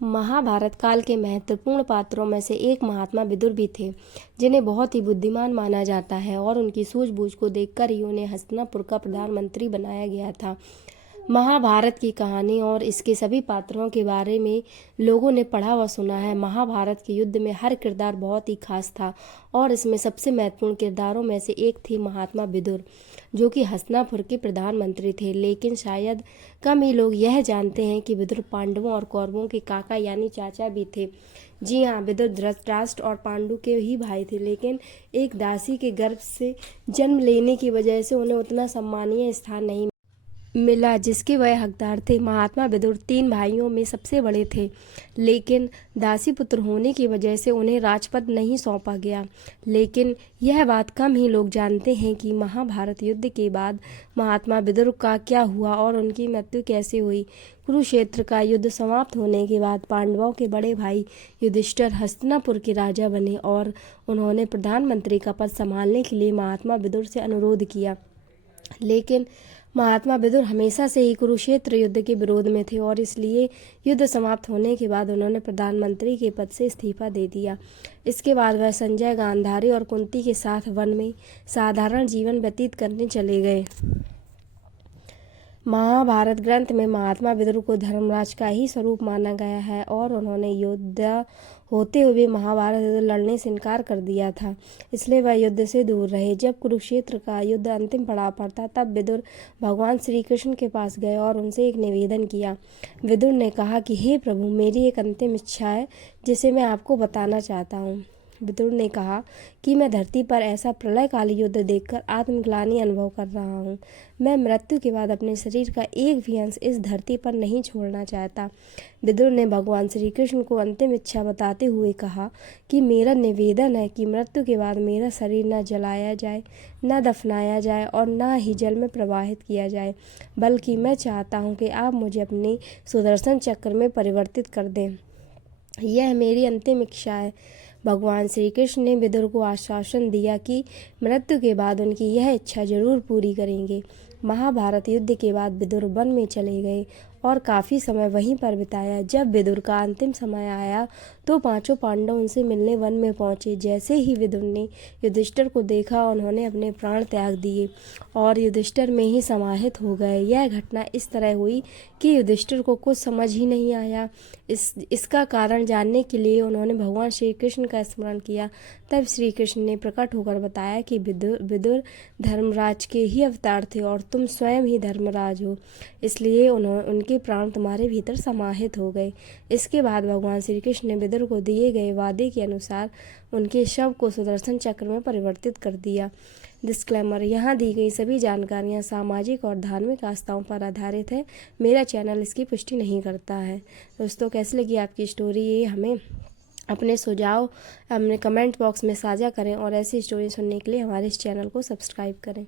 महाभारत काल के महत्वपूर्ण पात्रों में से एक महात्मा विदुर भी थे, जिन्हें बहुत ही बुद्धिमान माना जाता है और उनकी सूझबूझ को देखकर ही उन्हें हस्तिनापुर का प्रधानमंत्री बनाया गया था। महाभारत की कहानी और इसके सभी पात्रों के बारे में लोगों ने पढ़ा व सुना है। महाभारत के युद्ध में हर किरदार बहुत ही खास था और इसमें सबसे महत्वपूर्ण किरदारों में से एक थे महात्मा विदुर, जो कि हस्तिनापुर के प्रधानमंत्री थे। लेकिन शायद कम ही लोग यह जानते हैं कि विदुर पांडवों और कौरवों के काका यानी चाचा भी थे। जी हाँ, विदुर धृतराष्ट्र और पांडु के ही भाई थे, लेकिन एक दासी के गर्भ से जन्म लेने की वजह से उन्हें उतना सम्मानीय स्थान नहीं मिला जिसके वह हकदार थे। महात्मा विदुर 3 भाइयों में सबसे बड़े थे, लेकिन दासी पुत्र होने की वजह से उन्हें राजपद नहीं सौंपा गया। लेकिन यह बात कम ही लोग जानते हैं कि महाभारत युद्ध के बाद महात्मा विदुर का क्या हुआ और उनकी मृत्यु कैसे हुई। कुरुक्षेत्र का युद्ध समाप्त होने के बाद पांडवों के बड़े भाई युधिष्ठिर हस्तिनापुर के राजा बने और उन्होंने प्रधानमंत्री का पद संभालने के लिए महात्मा विदुर से अनुरोध किया। लेकिन महात्मा विदुर हमेशा से ही कुरुक्षेत्र युद्ध के विरोध में थे और इसलिए युद्ध समाप्त होने के बाद उन्होंने प्रधानमंत्री के पद से इस्तीफा दे दिया। इसके बाद वह संजय, गांधारी और कुंती के साथ वन में साधारण जीवन व्यतीत करने चले गए। महाभारत ग्रंथ में महात्मा विदुर को धर्मराज का ही स्वरूप माना गया है और उन्होंने योद्धा होते हुए महाभारत युद्ध लड़ने से इनकार कर दिया था, इसलिए वह युद्ध से दूर रहे। जब कुरुक्षेत्र का युद्ध अंतिम पड़ाव पर था, तब विदुर भगवान श्री कृष्ण के पास गए और उनसे एक निवेदन किया। विदुर ने कहा कि हे प्रभु, मेरी एक अंतिम इच्छा है जिसे मैं आपको बताना चाहता हूँ। विदुर ने कहा कि मैं धरती पर ऐसा प्रलयकाली युद्ध देखकर आत्मग्लानि अनुभव कर रहा हूँ। मैं मृत्यु के बाद अपने शरीर का एक भी अंश इस धरती पर नहीं छोड़ना चाहता। विदुर ने भगवान श्री कृष्ण को अंतिम इच्छा बताते हुए कहा कि मेरा निवेदन है कि मृत्यु के बाद मेरा शरीर न जलाया जाए, न दफनाया जाए और न ही जल में प्रवाहित किया जाए, बल्कि मैं चाहता हूँ कि आप मुझे अपने सुदर्शन चक्र में परिवर्तित कर दें। यह मेरी अंतिम इच्छा है। भगवान श्री कृष्ण ने विदुर को आश्वासन दिया कि मृत्यु के बाद उनकी यह इच्छा जरूर पूरी करेंगे। महाभारत युद्ध के बाद विदुर वन में चले गए और काफ़ी समय वहीं पर बिताया। जब विदुर का अंतिम समय आया तो 5 पांडव उनसे मिलने वन में पहुंचे। जैसे ही विदुर ने युधिष्ठिर को देखा, उन्होंने अपने प्राण त्याग दिए और युधिष्ठिर में ही समाहित हो गए। यह घटना इस तरह हुई कि युधिष्ठिर को कुछ समझ ही नहीं आया। इसका कारण जानने के लिए उन्होंने भगवान श्री कृष्ण का स्मरण किया। तब श्री कृष्ण ने प्रकट होकर बताया कि विदुर धर्मराज के ही अवतार थे और तुम स्वयं ही धर्मराज हो, इसलिए उनके प्राण तुम्हारे भीतर समाहित हो गए। इसके बाद भगवान श्री कृष्ण ने विदुर को दिए गए वादे के अनुसार उनके शव को सुदर्शन चक्र में परिवर्तित कर दिया। डिस्क्लेमर: यहाँ दी गई सभी जानकारियाँ सामाजिक और धार्मिक आस्थाओं पर आधारित है। मेरा चैनल इसकी पुष्टि नहीं करता है। दोस्तों, कैसी लगी आपकी स्टोरी, ये हमें अपने सुझाव अपने कमेंट बॉक्स में साझा करें और ऐसी स्टोरी सुनने के लिए हमारे इस चैनल को सब्सक्राइब करें।